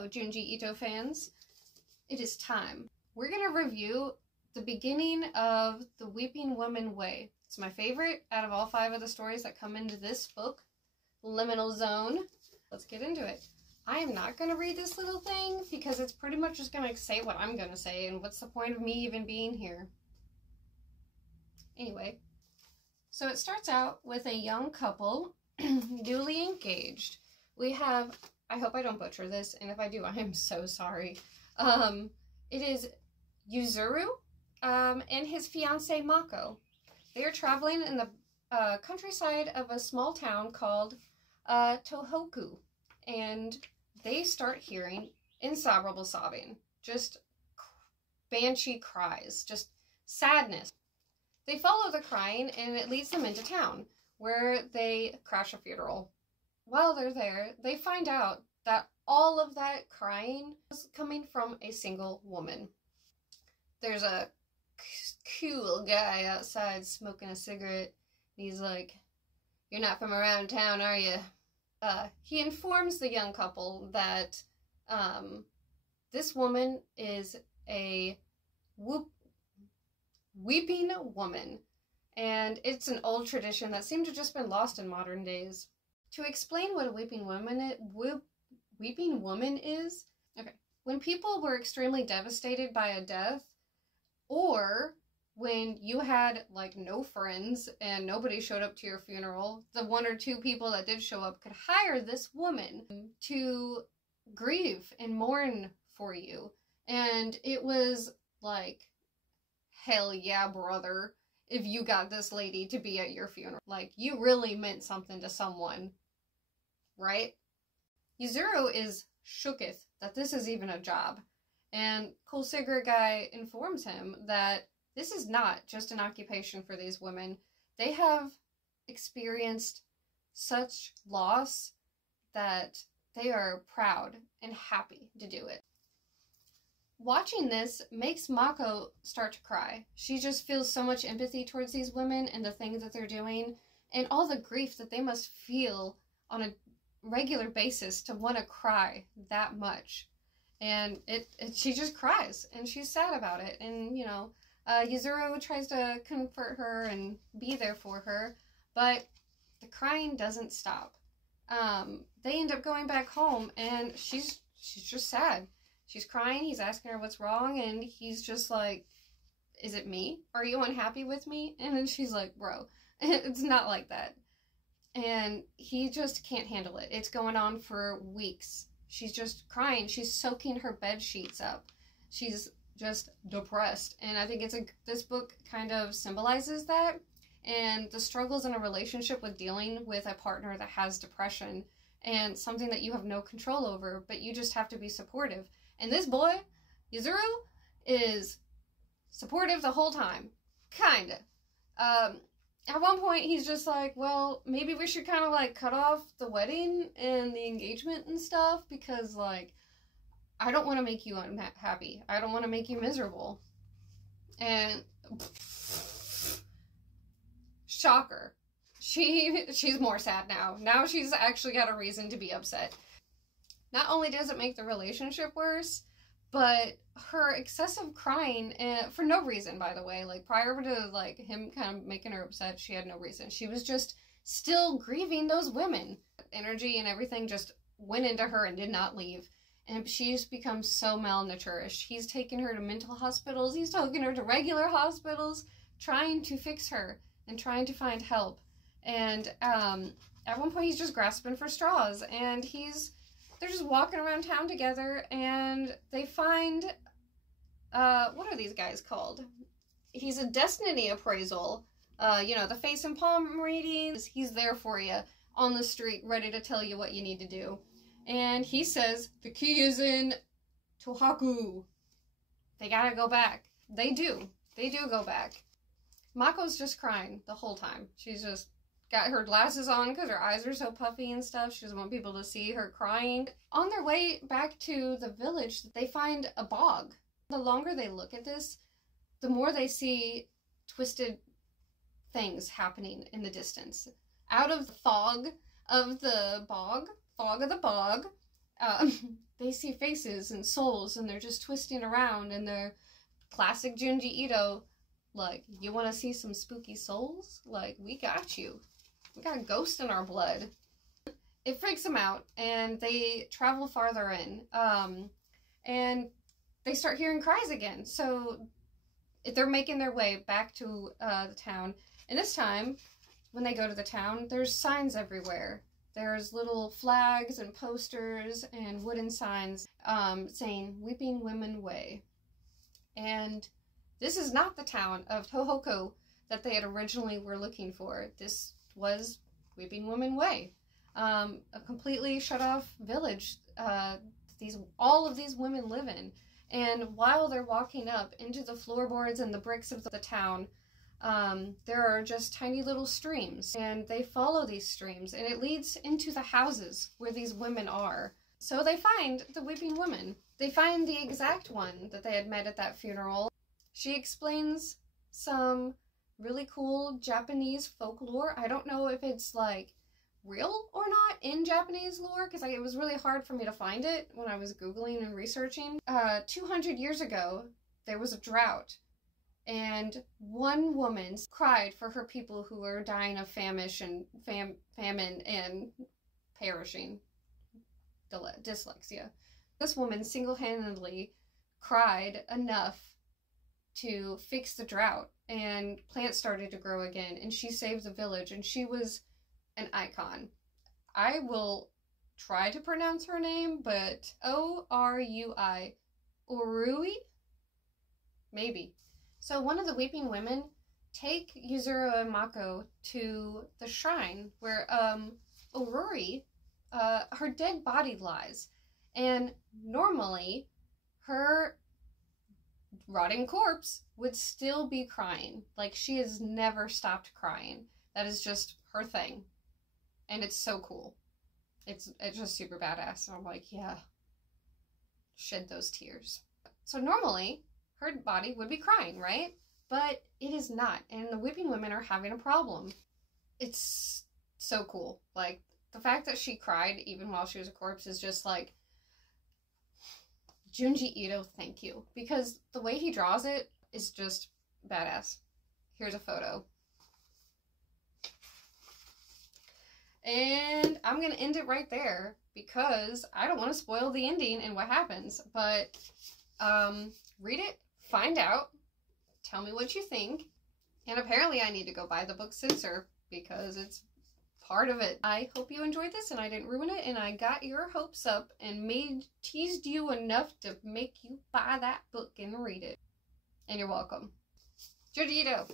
Hello, Junji Ito fans. It is time. We're going to review the beginning of The Weeping Woman Way. It's my favorite out of all 5 of the stories that come into this book, Liminal Zone. Let's get into it. I am not going to read this little thing because it's pretty much just going to say what I'm going to say, and what's the point of me even being here? Anyway, so it starts out with a young couple, newly engaged. We have, I hope I don't butcher this, and if I do, I am so sorry. It is Yuzuru and his fiancée Mako. They are traveling in the countryside of a small town called Tohoku, and they start hearing insufferable sobbing, just banshee cries, just sadness. They follow the crying, and it leads them into town, where they crash a funeral. While they're there, they find out that all of that crying is coming from a single woman. There's a cool guy outside smoking a cigarette. He's like, "You're not from around town, are you?" He informs the young couple that this woman is a weeping woman, and it's an old tradition that seemed to just been lost in modern days. To explain what a weeping woman is, okay, when people were extremely devastated by a death, or when you had like no friends and nobody showed up to your funeral, the 1 or 2 people that did show up could hire this woman to grieve and mourn for you. And it was like, hell yeah, brother, if you got this lady to be at your funeral. Like, you really meant something to someone, right? Yuzuru is shooketh that this is even a job. And Cool Cigarette Guy informs him that this is not just an occupation for these women. They have experienced such loss that they are proud and happy to do it. Watching this makes Mako start to cry. She just feels so much empathy towards these women and the things that they're doing, and all the grief that they must feel on a regular basis to want to cry that much. And she just cries, and she's sad about it. And, you know, Yuzuru tries to comfort her and be there for her, but the crying doesn't stop. They end up going back home, and she's just sad. She's crying, he's asking her what's wrong, and he's just like, "Is it me? Are you unhappy with me?" And then she's like, "Bro, it's not like that." And he just can't handle it. It's going on for weeks. She's just crying. She's soaking her bed sheets up. She's just depressed. And I think this book kind of symbolizes that, and the struggles in a relationship with dealing with a partner that has depression and something that you have no control over, but you just have to be supportive. And this boy, Yuzuru, is supportive the whole time. Kinda. At one point, he's just like, "Well, maybe we should kind of, like, cut off the wedding and the engagement and stuff, because, like, I don't want to make you unhappy. I don't want to make you miserable." And shocker. She's more sad now. Now she's actually got a reason to be upset. Not only does it make the relationship worse, but her excessive crying, for no reason, by the way, like, prior to, like, him kind of making her upset, she had no reason. She was just still grieving those women. Energy and everything just went into her and did not leave. And she's become so malnourished. He's taken her to mental hospitals. He's taken her to regular hospitals, trying to fix her and trying to find help. And at one point, he's just grasping for straws, and they're just walking around town together, and they find, what are these guys called? He's a destiny appraisal. You know, the face and palm readings. He's there for you on the street, ready to tell you what you need to do. And he says, the key is in Tohoku. They gotta go back. They do. They do go back. Mako's just crying the whole time. She's just got her glasses on because her eyes are so puffy and stuff. She doesn't want people to see her crying. On their way back to the village, they find a bog. The longer they look at this, the more they see twisted things happening in the distance. Out of the fog of the bog, they see faces and souls, and they're just twisting around, and they're classic Junji Ito. Like, you want to see some spooky souls? Like, we got you. We got ghosts in our blood. It freaks them out, and they travel farther in, and they start hearing cries again. So they're making their way back to the town, and this time, when they go to the town, there's signs everywhere. There's little flags and posters and wooden signs saying Weeping Women Way. And this is not the town of Tohoku that they had originally were looking for. This was Weeping Women Way. A completely shut off village all of these women live in. And while they're walking up into the floorboards and the bricks of the town, there are just tiny little streams, and they follow these streams, and it leads into the houses where these women are. So they find the Weeping Woman. They find the exact one that they had met at that funeral. She explains some really cool Japanese folklore. I don't know if it's like real or not in Japanese lore, because it was really hard for me to find it when I was Googling and researching. 200 years ago, there was a drought, and one woman cried for her people who were dying of famine and perishing. Dyslexia. This woman single-handedly cried enough to fix the drought, and plants started to grow again, and she saved the village, and she was an icon. I will try to pronounce her name, but O-R-U-I. Urui? Maybe. So one of the Weeping Women take Yuzuru and Mako to the shrine where Urui, her dead body lies. And normally, her rotting corpse would still be crying. Like, she has never stopped crying. That is just her thing. And it's so cool. It's just super badass. And I'm like, yeah, shed those tears. So normally, her body would be crying, right? But it is not. And the Weeping Women are having a problem. It's so cool. Like, the fact that she cried even while she was a corpse is just like, Junji Ito, thank you. Because the way he draws it is just badass. Here's a photo. And I'm going to end it right there because I don't want to spoil the ending and what happens. But read it, find out, tell me what you think. And apparently I need to go buy the book censor because it's part of it. I hope you enjoyed this and I didn't ruin it and I got your hopes up and teased you enough to make you buy that book and read it. And you're welcome. Junji Ito.